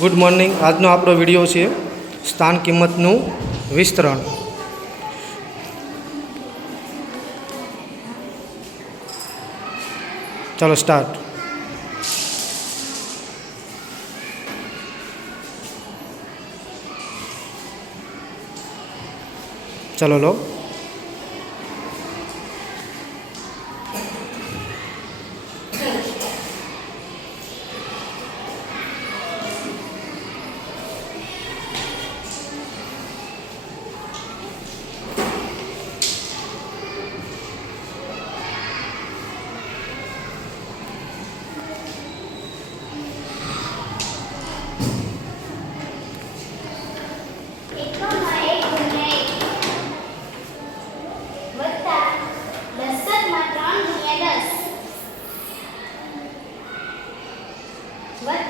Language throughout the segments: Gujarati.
ગુડ મોર્નિંગ આજનો આપણો વીડિયો છે સ્થાન કિંમતનું વિસ્તરણ. ચાલો સ્ટાર્ટ ચાલો લો એકમમાં એક ગુણ્યા એક વત્તા દશકમાં ત્રણ ગુણ્યા દસ વત્તા સોમાં છ ગુણ્યા સો વત્તા હજારમાં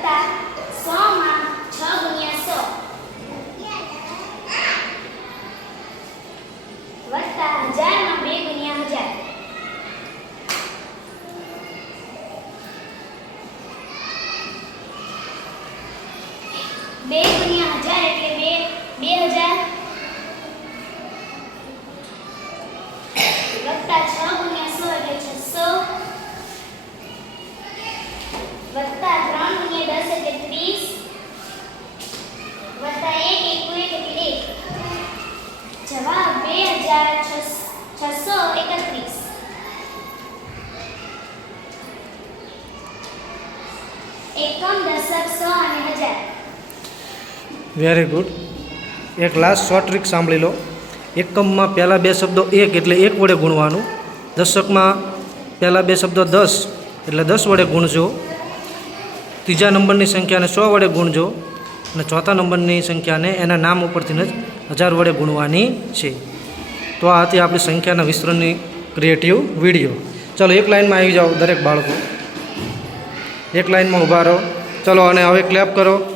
બે ગુણ્યા હજાર એટલે બે બે હજાર વત્તા છ ગુણ્યા સો એટલે છસો વત્તા ત્રણ ગુણ્યા દસ એટલે ત્રીસ વત્તા એક એકુ એક એટલે એક જવાબ બે હજાર છસો એકત્રીસ. એકમ દશક સો અને હજાર. વેરી ગુડ એક લાસ્ટ શોર્ટ ટ્રીક સાંભળી લો. એકમમાં પહેલાં બે શબ્દો એક એટલે એક વડે ગુણવાનું. દશકમાં પહેલાં બે શબ્દો દસ એટલે દસ વડે ગુણજો. ત્રીજા નંબરની સંખ્યાને સો વડે ગુણજો. અને ચોથા નંબરની સંખ્યાને એના નામ ઉપરથી જ હજાર વડે ગુણવાની છે. તો આ હતી આપણી સંખ્યાના વિસ્તરણની ક્રિએટિવ વીડિયો ચલો એક લાઇનમાં આવી જાઓ દરેક બાળકો. એક લાઇનમાં ઊભા રહો. ચલો અને હવે ક્લેપ કરો.